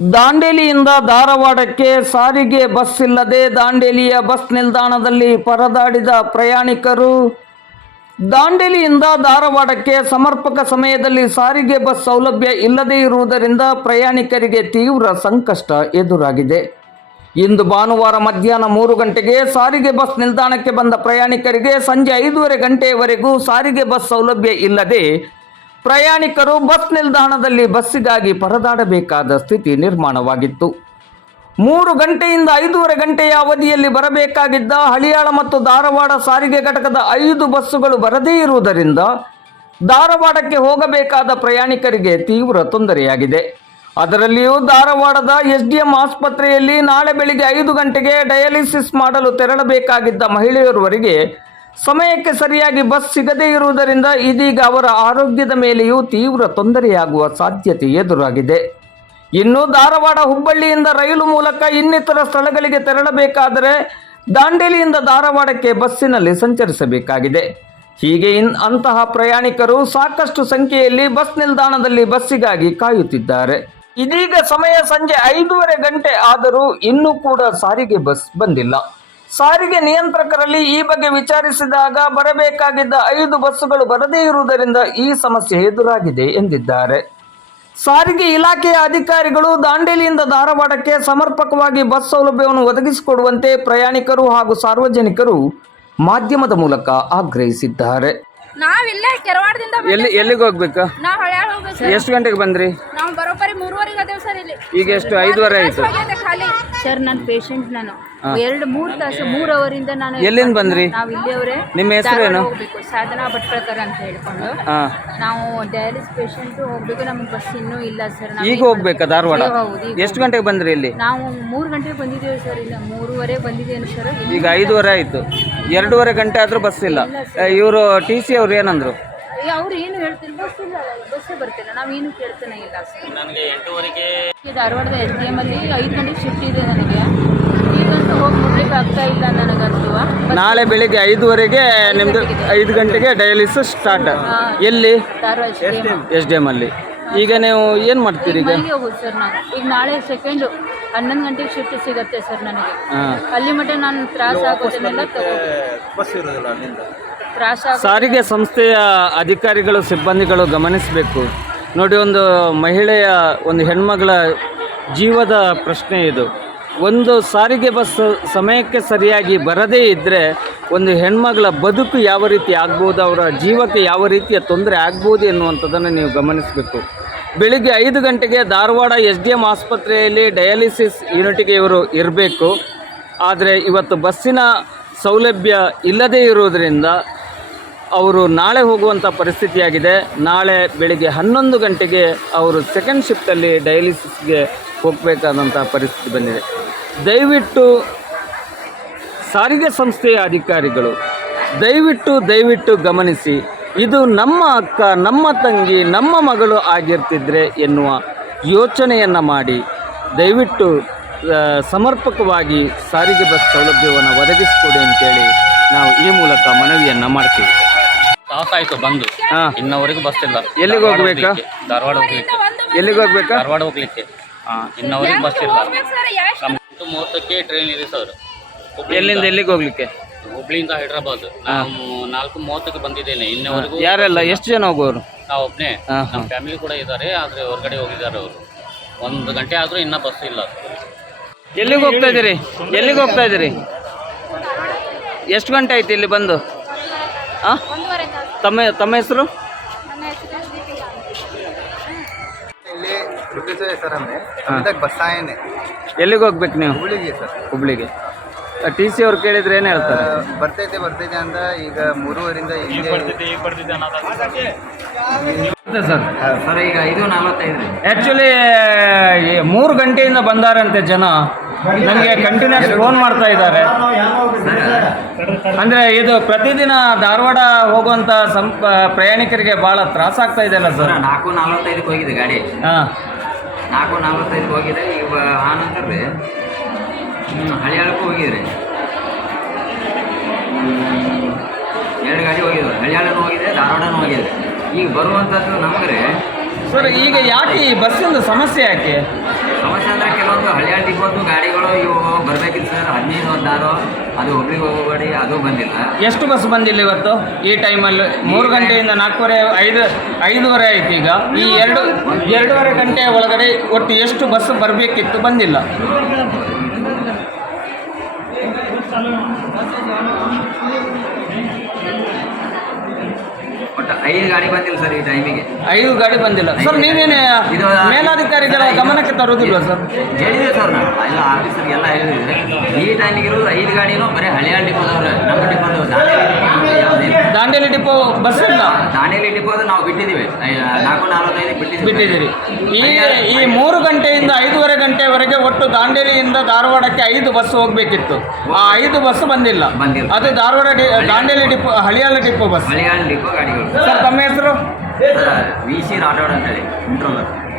ದಾಂಡೇಲಿಯಿಂದ ಧಾರವಾಡಕ್ಕೆ ಸಾರಿಗೆ ಬಸ್ ಇಲ್ಲದೆ ದಾಂಡೇಲಿಯ ಬಸ್ ನಿಲ್ದಾಣದಲ್ಲಿ ಪರದಾಡಿದ ಪ್ರಯಾಣಿಕರು, ದಾಂಡೇಲಿಯಿಂದ ಧಾರವಾಡಕ್ಕೆ ಸಮರ್ಪಕ ಸಮಯದಲ್ಲಿ ಸಾರಿಗೆ ಬಸ್ ಸೌಲಭ್ಯ ಇಲ್ಲದೇ ಇರುವುದರಿಂದ ಪ್ರಯಾಣಿಕರಿಗೆ ತೀವ್ರ ಸಂಕಷ್ಟ ಎದುರಾಗಿದೆ. ಇಂದು ಭಾನುವಾರ ಮಧ್ಯಾಹ್ನ ಮೂರು ಗಂಟೆಗೆ ಸಾರಿಗೆ ಬಸ್ ನಿಲ್ದಾಣಕ್ಕೆ ಬಂದ ಪ್ರಯಾಣಿಕರಿಗೆ ಸಂಜೆ ಐದೂವರೆ ಗಂಟೆಯವರೆಗೂ ಸಾರಿಗೆ ಬಸ್ ಸೌಲಭ್ಯ ಇಲ್ಲದೆ ಪ್ರಯಾಣಿಕರು ಬಸ್ ನಿಲ್ದಾಣದಲ್ಲಿ ಬಸ್ಸಿಗಾಗಿ ಪರದಾಡಬೇಕಾದ ಸ್ಥಿತಿ ನಿರ್ಮಾಣವಾಗಿತ್ತು. ಮೂರು ಗಂಟೆಯಿಂದ ಐದೂವರೆ ಗಂಟೆಯ ಅವಧಿಯಲ್ಲಿ ಬರಬೇಕಾಗಿದ್ದ ಹಳಿಯಾಳ ಮತ್ತು ಧಾರವಾಡ ಸಾರಿಗೆ ಘಟಕದ ಐದು ಬಸ್ಸುಗಳು ಬರದೇ ಇರುವುದರಿಂದ ಧಾರವಾಡಕ್ಕೆ ಹೋಗಬೇಕಾದ ಪ್ರಯಾಣಿಕರಿಗೆ ತೀವ್ರ ತೊಂದರೆಯಾಗಿದೆ. ಅದರಲ್ಲಿಯೂ ಧಾರವಾಡದ ಎಸ್ಡಿಎಂ ಆಸ್ಪತ್ರೆಯಲ್ಲಿ ನಾಳೆ ಬೆಳಿಗ್ಗೆ ಐದು ಗಂಟೆಗೆ ಡಯಾಲಿಸಿಸ್ ಮಾಡಲು ತೆರಳಬೇಕಾಗಿದ್ದ ಮಹಿಳೆಯರವರಿಗೆ ಸಮಯಕ್ಕೆ ಸರಿಯಾಗಿ ಬಸ್ ಸಿಗದೇ ಇರುವುದರಿಂದ ಇದೀಗ ಅವರ ಆರೋಗ್ಯದ ಮೇಲೆಯೂ ತೀವ್ರ ತೊಂದರೆಯಾಗುವ ಸಾಧ್ಯತೆ ಎದುರಾಗಿದೆ. ಇನ್ನು ಧಾರವಾಡ ಹುಬ್ಬಳ್ಳಿಯಿಂದ ರೈಲು ಮೂಲಕ ಇನ್ನಿತರ ಸ್ಥಳಗಳಿಗೆ ತೆರಳಬೇಕಾದರೆ ದಾಂಡೇಲಿಯಿಂದ ಧಾರವಾಡಕ್ಕೆ ಬಸ್ಸಿನಲ್ಲಿ ಸಂಚರಿಸಬೇಕಾಗಿದೆ. ಹೀಗೆ ಇನ್ ಅಂತಹ ಪ್ರಯಾಣಿಕರು ಸಾಕಷ್ಟು ಸಂಖ್ಯೆಯಲ್ಲಿ ಬಸ್ ನಿಲ್ದಾಣದಲ್ಲಿ ಬಸ್ಸಿಗಾಗಿ ಕಾಯುತ್ತಿದ್ದಾರೆ. ಇದೀಗ ಸಮಯ ಸಂಜೆ ಐದೂವರೆ ಗಂಟೆ ಆದರೂ ಇನ್ನೂ ಕೂಡ ಸಾರಿಗೆ ಬಸ್ ಬಂದಿಲ್ಲ. ಸಾರಿಗೆ ನಿಯಂತ್ರಕರಲ್ಲಿ ಈ ಬಗ್ಗೆ ವಿಚಾರಿಸಿದಾಗ ಬರಬೇಕಾಗಿದ್ದ ಐದು ಬಸ್ಸುಗಳು ಬರದೇ ಇರುವುದರಿಂದ ಈ ಸಮಸ್ಯೆ ಎದುರಾಗಿದೆ ಎಂದಿದ್ದಾರೆ. ಸಾರಿಗೆ ಇಲಾಖೆಯ ಅಧಿಕಾರಿಗಳು ದಾಂಡೇಲಿಯಿಂದ ಧಾರವಾಡಕ್ಕೆ ಸಮರ್ಪಕವಾಗಿ ಬಸ್ ಸೌಲಭ್ಯವನ್ನು ಒದಗಿಸಿಕೊಡುವಂತೆ ಪ್ರಯಾಣಿಕರು ಹಾಗೂ ಸಾರ್ವಜನಿಕರು ಮಾಧ್ಯಮದ ಮೂಲಕ ಆಗ್ರಹಿಸಿದ್ದಾರೆ. ನಾವಿಲ್ಲೇ ಕೆರವಾಡದಿಂದ ಎಲ್ಲಿ ಎಲ್ಲಿಗೆ ಹೋಗ್ಬೇಕಾ? ನಾವು ಎಷ್ಟು ಗಂಟೆಗೆ ಬಂದ್ರಿ? ನಾವು ಬರೋಬ್ಬರಿ ಮೂರುವರೆಗೆ ಅದೇವ್ ಸರ್ ಇಲ್ಲಿ. ಈಗ ಎಷ್ಟು? ಐದುವರೆ ಆಯ್ತು. ಖಾಲಿ. ಸರ್ ನನ್ನ ಪೇಷಂಟ್ ನಾನು. ಎರಡು ಮೂರು ತಾಸು ಮೂರು ಅವರಿಂದ ನಾನು ಎಲ್ಲಿಂದ ಬಂದ್ರಿ? ನಾವು ಇಲ್ಲಿಯವರೇ ನಿಮ್ಮ ಹೆಸರು ಏನು? ಸಾಧನಾ ಭಟ್ಕಳ್ಕರ್ ಅಂತ ಹೇಳ್ಕೊಂಡು. ನಾವು ಡಯಾಲಿಸ್ ಪೇಷಂಟ್ ಹೋಗ್ಬೇಕು ನಮ್ಗೆ ಬಸ್ ಇನ್ನೂ ಇಲ್ಲ ಸರ್. ನಾವು ಈಗ ಹೋಗ್ಬೇಕು ಧಾರವಾಡ? ಹೌದು ಈಗ ಎಷ್ಟು ಗಂಟೆಗೆ ಬಂದ್ರಿ ಇಲ್ಲಿ? ನಾವು ಮೂರು ಗಂಟೆಗೆ ಬಂದಿದ್ದೇವೆ ಸರ್ ಇಲ್ಲ ಮೂರುವರೆ ಬಂದಿದ್ದೇನೆ ಸರ್. ಈಗ ಐದುವರೆ ಆಯ್ತು. ಎರಡೂವರೆ ಗಂಟೆ ಆದರೂ ಬಸ್ ಇಲ್ಲ. ಇವರು ಟಿ ಸಿ ಅವ್ರು ಏನಂದ್ರು? ಅವ್ರು ಏನು ಹೇಳ್ತಿಲ್ಲ ಬಸ್ ಇಲ್ಲ ಬಸ್ಸೇ ಬರ್ತಿಲ್ಲ ನಾವೇನು ಏನು ಕೇಳ್ತಾನೆ ಇಲ್ಲ ಸರ್ ನನಗೆ ಎಂಟೂವರೆಗೆ ಧಾರವಾಡದ ಎಸ್ ಡಿ ಎಂ ಅಲ್ಲಿ ಐದು ಗಂಟೆಗೆ ಶಿಫ್ಟ್ ಇದೆ ನನಗೆ. ಈಗಂತೂ ಹೋಗಿ ಮುಟ್ಲಿಕ್ಕೆ ಆಗ್ತಾ ಇಲ್ಲ ನನಗಂತೂ. ನಾಳೆ ಬೆಳಿಗ್ಗೆ ಐದುವರೆಗೆ ನಿಮ್ದು ಐದು ಗಂಟೆಗೆ ಡಯಾಲಿಸ್ ಸ್ಟಾರ್ಟ್ ಎಲ್ಲಿ? ಧಾರವಾಡ. ಎಸ್ ಡಿ ಎಂ ಅಲ್ಲಿ. ಈಗ ನೀವು ಏನು ಮಾಡ್ತೀರಿ ಈಗ? ಮನೆಗೆ ಹೋಗೋದು ಸರ್ ನಾನು ಈಗ ನಾಳೆ ಸೆಕೆಂಡು ಹನ್ನೊಂದು ಗಂಟೆಗೆ ಶಿಫ್ಟ್ ಸಿಗುತ್ತೆ ಸರ್ ನನಗೆ. ಹಾಂ. ಅಲ್ಲಿ ಮಟ್ಟ ನಾನು ತ್ರಾಸ ಆಗೋದನ್ನೆಲ್ಲ ತ್ರಾಸ ಆಗೋ ಸಾರಿಗೆ ಸಂಸ್ಥೆಯ ಅಧಿಕಾರಿಗಳು ಸಿಬ್ಬಂದಿಗಳು ಗಮನಿಸಬೇಕು. ನೋಡಿ ಒಂದು ಮಹಿಳೆಯ ಒಂದು ಹೆಣ್ಮಗಳ ಜೀವದ ಪ್ರಶ್ನೆ ಇದು. ಒಂದು ಸಾರಿಗೆ ಬಸ್ ಸಮಯಕ್ಕೆ ಸರಿಯಾಗಿ ಬರದೇ ಇದ್ದರೆ ಒಂದು ಹೆಣ್ಮಗಳ ಬದುಕು ಯಾವ ರೀತಿ ಆಗ್ಬೋದು ಅವರ ಜೀವಕ್ಕೆ ಯಾವ ರೀತಿಯ ತೊಂದರೆ ಆಗ್ಬೋದು ಎನ್ನುವಂಥದ್ದನ್ನು ನೀವು ಗಮನಿಸಬೇಕು. ಬೆಳಿಗ್ಗೆ ಐದು ಗಂಟೆಗೆ ಧಾರವಾಡ ಎಸ್ ಡಿ ಎಂ ಆಸ್ಪತ್ರೆಯಲ್ಲಿ ಡಯಾಲಿಸಿಸ್ ಯೂನಿಟ್ಗೆ ಇವರು ಇರಬೇಕು. ಆದರೆ ಇವತ್ತು ಬಸ್ಸಿನ ಸೌಲಭ್ಯ ಇಲ್ಲದೇ ಇರುವುದರಿಂದ ಅವರು ನಾಳೆ ಹೋಗುವಂಥ ಪರಿಸ್ಥಿತಿಯಾಗಿದೆ. ನಾಳೆ ಬೆಳಿಗ್ಗೆ ಹನ್ನೊಂದು ಗಂಟೆಗೆ ಅವರು ಸೆಕೆಂಡ್ ಶಿಫ್ಟಲ್ಲಿ ಡಯಾಲಿಸಿಸ್ಗೆ ಹೋಗಬೇಕಾದಂಥ ಪರಿಸ್ಥಿತಿ ಬಂದಿದೆ. ದಯವಿಟ್ಟು ಸಾರಿಗೆ ಸಂಸ್ಥೆಯ ಅಧಿಕಾರಿಗಳು, ದಯವಿಟ್ಟು ದಯವಿಟ್ಟು ಗಮನಿಸಿ. ಇದು ನಮ್ಮ ಅಕ್ಕ ನಮ್ಮ ತಂಗಿ ನಮ್ಮ ಮಗಳು ಆಗಿರ್ತಿದ್ರೆ ಎನ್ನುವ ಯೋಚನೆಯನ್ನು ಮಾಡಿ ದಯವಿಟ್ಟು ಸಮರ್ಪಕವಾಗಿ ಸಾರಿಗೆ ಬಸ್ ಸೌಲಭ್ಯವನ್ನು ಒದಗಿಸಿಕೊಡಿ ಅಂತೇಳಿ ನಾವು ಈ ಮೂಲಕ ಮನವಿಯನ್ನು ಮಾಡ್ತೀವಿ. ತಾಸಾಯ್ತು ಬಂದು. ಹಾಂ. ಇನ್ನವರೆಗೂ ಬಸ್ ಇಲ್ಲ. ಎಲ್ಲಿಗೆ ಹೋಗ್ಬೇಕಾ? ಧಾರವಾಡ ಹೋಗ್ಲಿಕ್ಕೆ. ಎಲ್ಲಿಗೆ ಹೋಗ್ಬೇಕಾ? ಧಾರವಾಡ ಹೋಗ್ಲಿಕ್ಕೆ. ಇನ್ನವರೆಗೂ ಬಸ್ ಇಲ್ಲ. ಮೂವತ್ತಕ್ಕೆ ಟ್ರೈನ್ ಇದೆ ಸರ್. ಎಲ್ಲಿಂದ ಎಲ್ಲಿಗೆ ಹೋಗ್ಲಿಕ್ಕೆ? ಹುಬ್ಳಿಯಿಂದ ಹೈದ್ರಾಬಾದ್. ನಾನು ನಾಲ್ಕು ಮೂವತ್ತಕ್ಕೆ ಬಂದಿದ್ದೇನೆ. ಇನ್ನವರೆಗೂ ಯಾರೆಲ್ಲ? ಎಷ್ಟು ಜನ ಹೋಗೋರು ನಾವು ಒಬ್ಬನೇ ಹಾಂ ನಮ್ಮ ಫ್ಯಾಮಿಲಿ ಕೂಡ ಇದ್ದಾರೆ ಆದರೆ ಹೊರಗಡೆ ಹೋಗಿದ್ದಾರೆ ಅವರು. ಒಂದು ಗಂಟೆ ಆದರೂ ಇನ್ನೂ ಬಸ್ ಇಲ್ಲ. ಎಲ್ಲಿಗೆ ಹೋಗ್ತಾ ಇದ್ದೀರಿ? ಎಲ್ಲಿಗೆ ಹೋಗ್ತಾ ಇದ್ದೀರಿ? ಎಷ್ಟು ಗಂಟೆ ಆಯ್ತು ಇಲ್ಲಿ ಬಂದು? ಆ? ತಮ್ಮ ತಮ್ಮ ಹೆಸರು? ಇಲ್ಲಿ ಸರ್ ಎಲ್ಲಿಗೆ ಹೋಗ್ಬೇಕು ನೀವು? ಹುಬ್ಳಿಗೆ ಸರ್. ಹುಬ್ಳಿಗೆ. ಟಿ ಸಿ ಅವ್ರು ಕೇಳಿದ್ರೆ ಏನು ಹೇಳ್ತಾರೆ? ಬರ್ತೈತೆ ಬರ್ತೈತೆ ಅಂತ ಈಗ ಮೂರುವರಿಂದ ಸರ್? ಸರ್ ಈಗ ಐದು ನಲವತ್ತೈದು ಆ್ಯಕ್ಚುಲಿ ಮೂರು ಗಂಟೆಯಿಂದ ಬಂದಾರಂತೆ ಜನ. ನನಗೆ ಕಂಟಿನ್ಯೂಸ್ ಫೋನ್ ಮಾಡ್ತಾ ಇದ್ದಾರೆ. ಅಂದರೆ ಇದು ಪ್ರತಿದಿನ ಧಾರವಾಡ ಹೋಗುವಂಥ ಸಂಪ ಪ್ರಯಾಣಿಕರಿಗೆ ಭಾಳ ತ್ರಾಸ ಆಗ್ತಾ ಇದೆ ಅಲ್ಲ ಸರ್ ನಾಲ್ಕು ನಲ್ವತ್ತೈದಕ್ಕೆ ಹೋಗಿದೆ ಗಾಡಿ. ಹಾಂ. ನಾಲ್ಕು ನಲ್ವತ್ತೈದಕ್ಕೆ ಹೋಗಿದೆ. ಈಗ ಆ ನಂತರ ರೀ ಹಳಿಯಾಳಕ್ಕೂ ಹೋಗಿದ್ರಿ? ಎರಡು ಗಾಡಿ ಹೋಗಿದ್ರು ಹಳಿಯಾಳನೂ ಹೋಗಿದೆ ಧಾರವಾಡನೂ ಹೋಗಿದೆ ಈಗ ಬರುವಂಥದ್ದು ನಮಗೆ ಸರ್ ಈಗ ಯಾಕೆ ಈ ಬಸ್ಸಿಂದು ಸಮಸ್ಯೆ ಯಾಕೆ? ಸಮಸ್ಯೆ ಇವತ್ತು ಗಾಡಿಗಳು ಇವು ಬರಬೇಕಿತ್ತು ಸರ್. ಹದಿನೈದು ಹದಿನಾರು ಅದು ಹುಬ್ಳಿಗೆ ಹೋಗೋ ಗಾಡಿ ಅದು ಬಂದಿಲ್ಲ. ಎಷ್ಟು ಬಸ್ ಬಂದಿಲ್ಲ ಇವತ್ತು? ಈ ಟೈಮಲ್ಲಿ ಮೂರು ಗಂಟೆಯಿಂದ ನಾಲ್ಕೂವರೆ ಐದು ಐದೂವರೆ ಆಯ್ತು ಈಗ. ಈ ಎರಡು ಎರಡೂವರೆ ಗಂಟೆ ಒಳಗಡೆ ಒಟ್ಟು ಎಷ್ಟು ಬಸ್ ಬರಬೇಕಿತ್ತು ಬಂದಿಲ್ಲ? ಒಟ್ಟು ಐದು ಗಾಡಿ ಬಂದಿಲ್ಲ ಸರ್ ಈ ಟೈಮಿಗೆ. ಐದು ಗಾಡಿ ಬಂದಿಲ್ಲ. ಸರ್ ನೀವೇನು ಇದು ಮೇಲಾಧಿಕಾರಿಗಳ ಗಮನಕ್ಕೆ ತರೋದಿಲ್ಲ ಸರ್? ಹೇಳಿದೆ ಸರ್ ನಾವು ಎಲ್ಲ ಆಫೀಸರ್ಗೆಲ್ಲ ಹೇಳಿದ್ರೆ ಈ ಟೈಮಿಗೆ ಇರೋದು ಐದು ಗಾಡಿನೂ ಬರೀ ಹಳೆಯ ಡಿಪೋದವ್ರೆ ನಮ್ಮ ದಾಂಡೇಲಿ ಡಿಪೋ ಬಸ್ ಇಲ್ಲ ದಾಂಡೇಲಿ ಡಿಪೋದ ನಾವು ಬಿಟ್ಟಿದ್ದೀವಿ. ನಾಲ್ಕು ನಲವತ್ತೈದು ಬಿಟ್ಟಿದ್ದೀವಿ. ಬಿಟ್ಟಿದ್ದೀರಿ. ಈ ಈ ಮೂರು ಗಂಟೆಯಿಂದ ಐದೂವರೆ ಗಂಟೆವರೆಗೆ ಒಟ್ಟು ದಾಂಡೇಲಿಯಿಂದ ಧಾರವಾಡಕ್ಕೆ ಐದು ಬಸ್ ಹೋಗ್ಬೇಕಿತ್ತು. ಆ ಐದು ಬಸ್ ಬಂದಿಲ್ಲ. ಬಂದಿಲ್ಲ. ಅದು Dharwad D- Dandeli depot Haliyal depot bus Haliyal depot ಗಾಡಿಗಳು. ಸರ್ ತಮ್ಮ ಹೆಸರು? ಸರ್ ವಿ ಸಿ ರಾಠೋಡ್ ಅಂತೇಳಿ ಇಂಟ್ರೋವರ್